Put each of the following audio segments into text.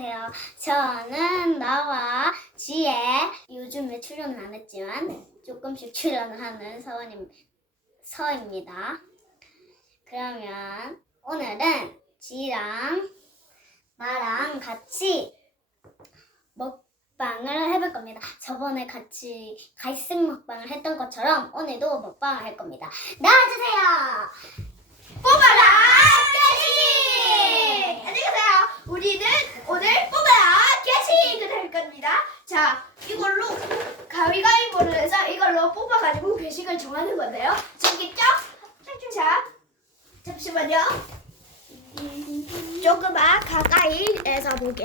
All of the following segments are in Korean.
안녕하세요. 저는 나와 지혜 요즘에 출연은 안 했지만 조금씩 출연을 하는 서원임 서입니다. 그러면 오늘은 지희랑 나랑 같이 먹방을 해볼 겁니다. 저번에 같이 갈색 먹방을 했던 것처럼 오늘도 먹방을 할 겁니다. 나와주세요. 뽑아라 게시! 안녕하세요. 우리는 오늘 뽑아라 게시를 할 겁니다. 자, 이걸로 가위가위보를 해서 이걸로 뽑아가지고 게시를 정하는 건데요. 재밌겠죠? 자, 잠시만요. 조금만 가까이에서 보게.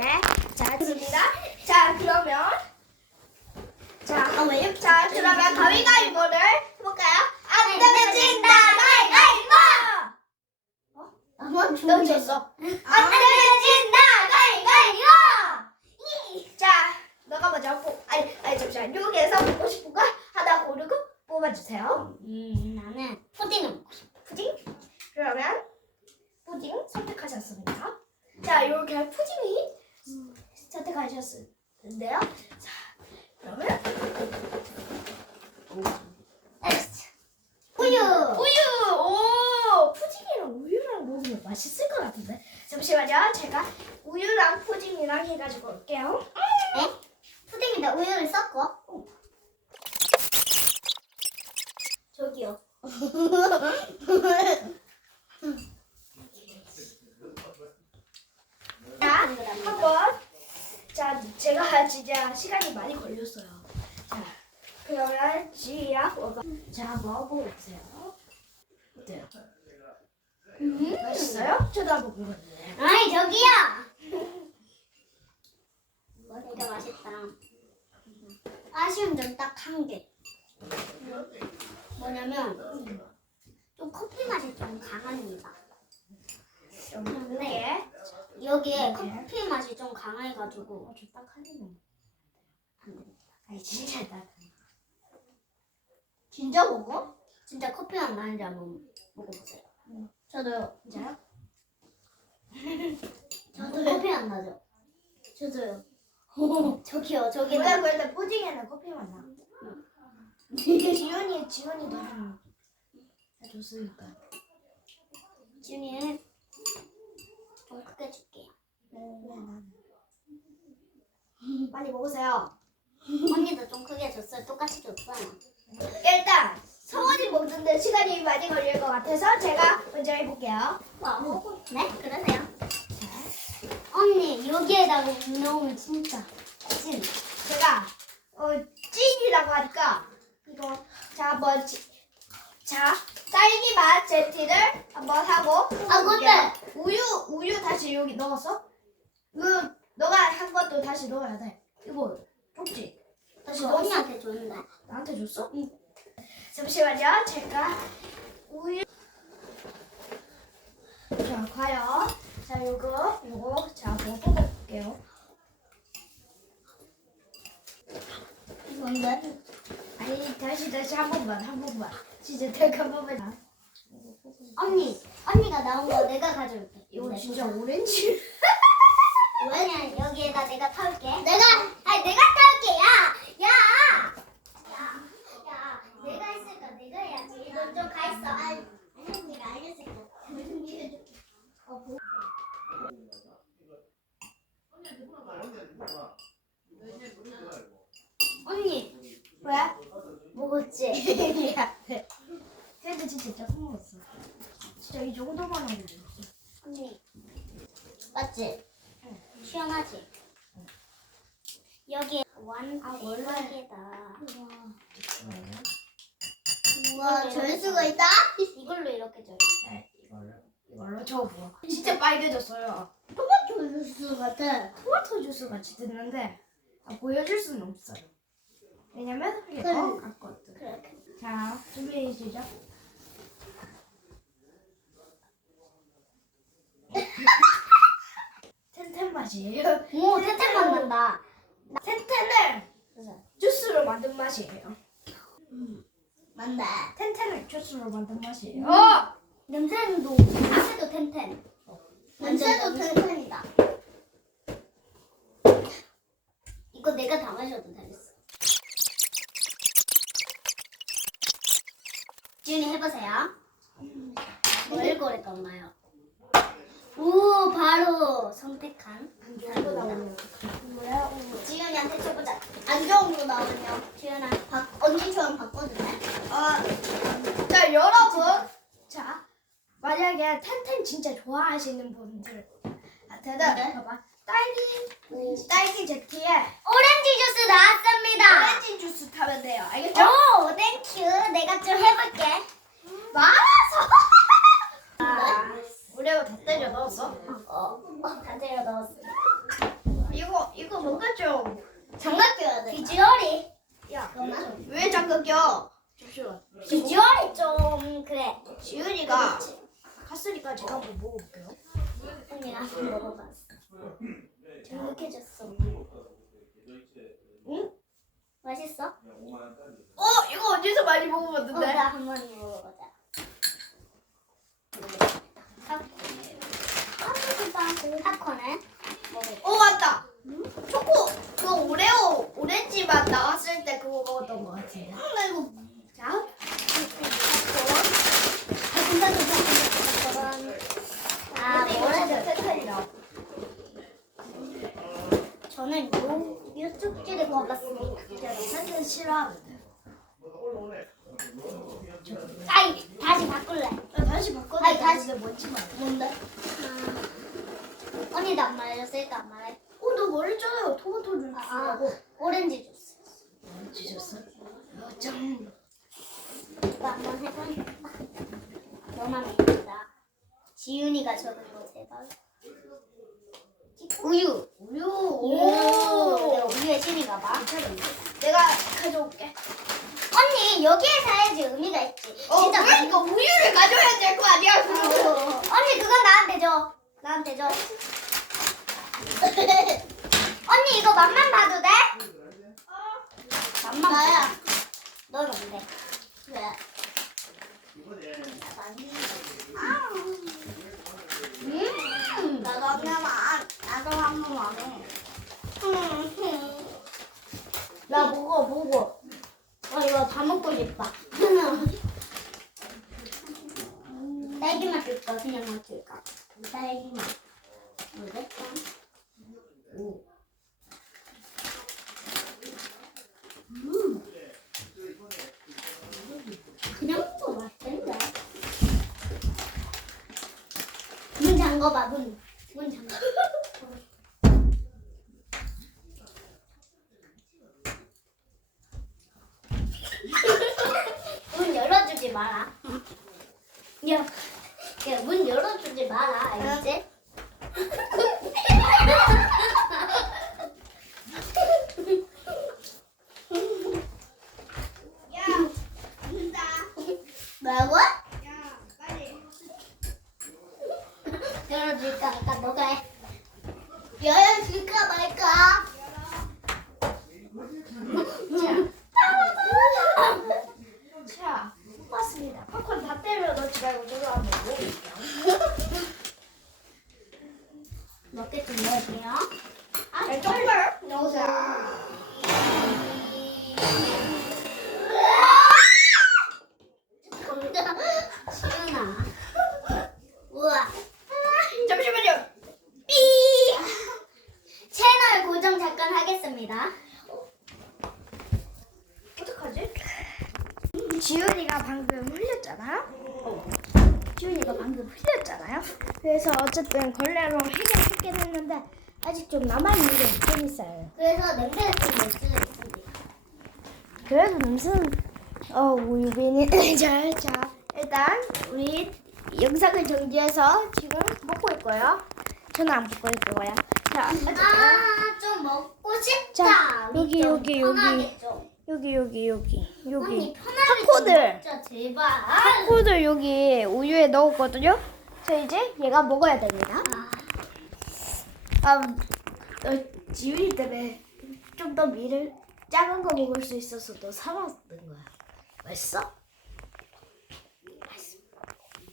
자, 됐습니다. 자, 그러면 자, 자, 그러면 가위가위보를 해볼까요? 안 되면 진다 가위가위보! 나만 너 졌어. 안 되면 진다 가위가위보! 자, 너가 먼저 뽑. 아니, 아니 잠시만. 여기에서 먹고 싶은 거 하나 고르고 뽑아주세요. 음, 나는 푸딩을 먹고 싶어. 푸딩. 그러면 푸딩 선택하셨습니다. 자, 이렇게 푸딩이 선택하셨는데요. 자, 그러면 넥스트. 우유. 우유. 오, 푸딩이랑 우유랑 먹으면 맛있을 것 같은데. 잠시만요. 제가 우유랑 푸딩이랑 해가지고 올게요. 네? 푸딩에다 우유를 섞어. 저기요. 자, 한번. 자, 제가 진짜 시간이 많이 걸렸어요. 자, 그러면 지희야, 먹어. 자, 먹어보세요. 어때요? 음. 맛있어요? 먹어볼게요. 아이 저기요. 진짜 맛있다. 아쉬운 점 딱 한 개. 뭐냐면 좀 커피 맛이 좀 강합니다. 네. 여기에 커피 맛이 좀 강해가지고 저딱 하네요. 안 됩니다. 아니, 진짜 딱. 진짜 먹어? 진짜 커피 맛 나는지 한번 먹어보세요. 저도요. 진짜요? 저도 커피 안 나죠? 저도요. 저기요, 저기는 원래 원래 푸딩에는 커피 맛 나. 지연이 지연이도 좀 줬으니까. 지훈이는 좀 크게 줄게요. 빨리 먹으세요. 언니도 좀 크게 줬어요. 똑같이 줬잖아. 일단 서원이 먹는데 시간이 많이 걸릴 것 같아서 제가 먼저 해볼게요. 와, 먹고. 네? 그러세요. 언니, 여기에다가 넣으면 진짜 찐. 제가 어 찐이라고 하니까 이거 자 한번 지- 자 딸기 맛 제티를 한번 하고 아, 근데 우유 우유 다시 여기 넣었어? 그 너가 한 것도 다시 넣어야 돼. 이거 쪽지 다시? 언니한테 줬는데. 나한테 줬어? 응. 잠시만요. 제가 우유. 자, 과연. 자, 요거, 요거. 자, 뭐 뽑아볼게요. 뭔데? 아니, 다시, 다시 한 번만, 한 번만. 진짜 내가 한 번만. 언니, 언니가 나온 거 내가 가져올게. 이거 네, 진짜. 오렌지. 왜냐, 여기에다 내가 타올게. 내가, 아니, 내가 타올게. 야! 야! 야! 야! 내가 했으니까 내가 해야지. 넌 좀 가 있어. 아니, 아니, 언니가 알려줄게. 어, 뭐. 언니, 왜? 먹었지? 미안해. 근데 진짜 조금 먹었어. 진짜 이 정도만 하고 먹었어. 언니, 맞지? 시원하지? 여기 완 아, 원래. 대박이다. 우와, 절 수가 있다? 이걸로 이렇게 절. 네, 이걸로. 이걸로 저거. 진짜 빨개졌어요. 토마토 주스 같아. 토마토 주스 같이 듣는데 아, 보여줄 수는 없어요. 왜냐면 이게 그래. 더. 그렇게. 자, 준비해 주시죠. 텐텐 맛이에요. 오, 태태만 난다. 텐텐을 주스로 만든 맛이에요. 난다. 텐텐을 주스로 만든 맛이에요. 냄새도 냄새도 텐텐. 냄새도 텐텐이다. 그거 내가 다 마셔도 되겠어. 지훈이 해보세요. 뭘 고를 건가요? 오, 바로 선택한. 뭐야? 지훈이한테 쳐보자. 안 좋은 거 나오면요. 지훈아, 바, 언니처럼 바꿔도 돼? 아, 자 여러분, 자 만약에 텐텐 진짜 좋아하시는 분들, 아, 대단, 네. 봐봐, 딸기, 딸기 제티에 오렌지 주스 나왔습니다. 오렌지 주스 타면 돼요. 알겠죠? 오, 땡큐. 내가 좀 해볼게. 말아서. 아, 우리가 다 때려 넣었어. 어, 어, 다 때려 넣었어. 이거 이거 뭔가 좀, 장갑 껴야 돼. 비주얼이. 야, 그러면? 왜 잠깐 껴? 잠시만. 비주얼이 좀 그래. 지은이가 갔으니까 제가 한번 먹어볼게요. 언니가 한번 먹어봤어. 행복해졌어. 응? 맛있어? 어, 이거 어디서 많이 어, 먹어봤는데? 나 한 번 먹어보자. 팝콘은? 어 맞다. 초코 그 오레오 오렌지 맛 나왔을 때 그거 먹었던 것 같아요. 나 이거 자, 아, 오렌지 뭐라 텐텐이라. 저는 요, 요 쪽지를 먹었습니다. 텐텐 싫어하는데. 아이, 다시 바꿀래. 나 다시 바꿔도 아니, 다시. 되는데 뭔지 말해. 뭔데? 아, 언니도 안 말해줬으니까 안 말해. 어, 너 말했잖아요. 토마토 아, 주스라고. 오렌지 주스. 주셨어? 좀. 이거 한번 해보니까 너만 믿는다. 지윤이가 적은 거 제발. 우유. 우유. 오. 내가 오. 우유의 신인가 봐. 내가 가져올게. 언니 여기에 사야지 의미가 있지. 어, 진짜. 그러니까 우유를 가져야 될 거 아니야? 어, 언니 그건 나한테 줘. 나한테 줘. 언니 이거 맛만 봐도 돼? 맛만 나야. 넌 뭔데? 왜? 음. 나도 한 번만. 나도 한 번만 해. 나 먹어, 먹어. 어 이거 다 먹고 싶다. 딸기 맛 줄까? 그냥 맛 줄까? 딸기 맛. 모르겠다. 오. 음. 그냥 맛있는데. 문 잠궈봐 문. 문 잠궈. 문 열어주지 마라. 야, 야, 문 열어주지 마라, 알지? 야, 문다. 뭐라고? 야, 빨리. 열어줄까? 아까 너가 해. 열어줄까 말까? 자, 뽑았습니다. 팝콘 다. 몇개 좀 넣을게요. 아, 정말 넣으세요. 시은아. 우와. 잠시만요. 삐! 채널 고정 잠깐 하겠습니다. 어떡하지? 지훈이가 방금 흘렸잖아요. 지훈이가 방금 흘렸잖아요. 그래서 어쨌든 걸레로 해결했긴 했는데 아직 좀 남아있는 게 있긴 있어요. 그래서 냄새가 좀 있습니다. 그래도 냄새는 어 우유빈이 자, 자 일단 우리 영상을 정지해서 지금 먹고 있고요. 저는 안 먹고 있고요. 자 아, 좀 먹고 싶다. 자, 여기, 좀 여기, 여기. 편하게 좀. 여기 여기 여기 언니 여기 편하게 팝콘을. 좀 먹자, 제발. 코를 여기 우유에 넣었거든요. 자 이제 얘가 먹어야 됩니다. 아, 아, 어, 지훈이 때문에 좀 더 미를 작은 거 먹을 수 있어서 더 사왔던 거야. 맛있어? 맛있어.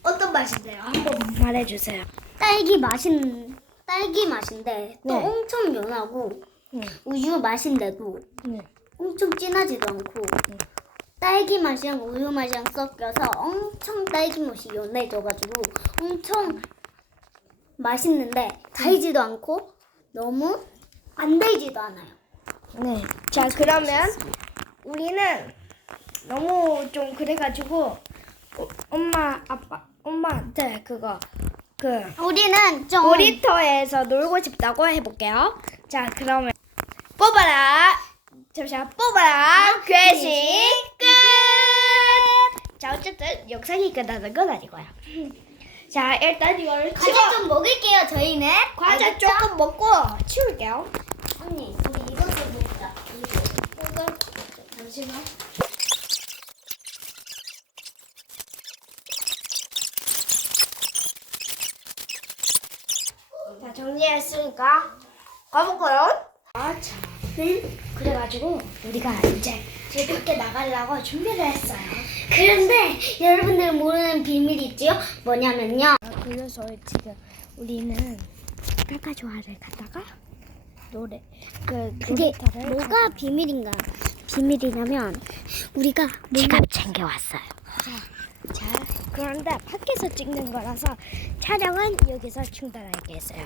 어떤 맛인데요? 한번 말해주세요. 딸기 맛인 딸기 맛인데 또 네. 엄청 연하고 네. 우유 맛인데도 네. 엄청 진하지도 않고 딸기 맛이랑 우유 맛이랑 섞여서 엄청 딸기 맛이 연해져가지고 엄청 맛있는데 달지도 않고 너무 안 달지도 않아요. 네. 자 그러면 우리는 너무 좀 그래가지고 어, 엄마 아빠 엄마한테 그거 그 우리는 좀 놀이터에서 놀고 싶다고 해볼게요. 자 그러면. 잠시만 뽑아라. 괴식 끝. 자 어쨌든 영상이 끝나는 건 아니고요. 자 일단 이거를 치워 과자 좀 먹을게요. 저희는 과자 알겠죠? 조금 먹고 치울게요. 언니 우리 이것도 먹자. 이거. 잠시만. 자, 정리했으니까 가볼까요? 아, 자. 네? 그래가지고 우리가 이제 즐겁게 나가려고 준비를 했어요. 그런데 여러분들 모르는 비밀이 있지요? 뭐냐면요. 아, 그래서 지금 우리는 깔까조화를 갔다가 노래 그 놀이터를 뭐가 비밀인가? 비밀이냐면 우리가 지갑 챙겨왔어요. 자, 그런데 밖에서 찍는 거라서 촬영은 여기서 중단하겠어요.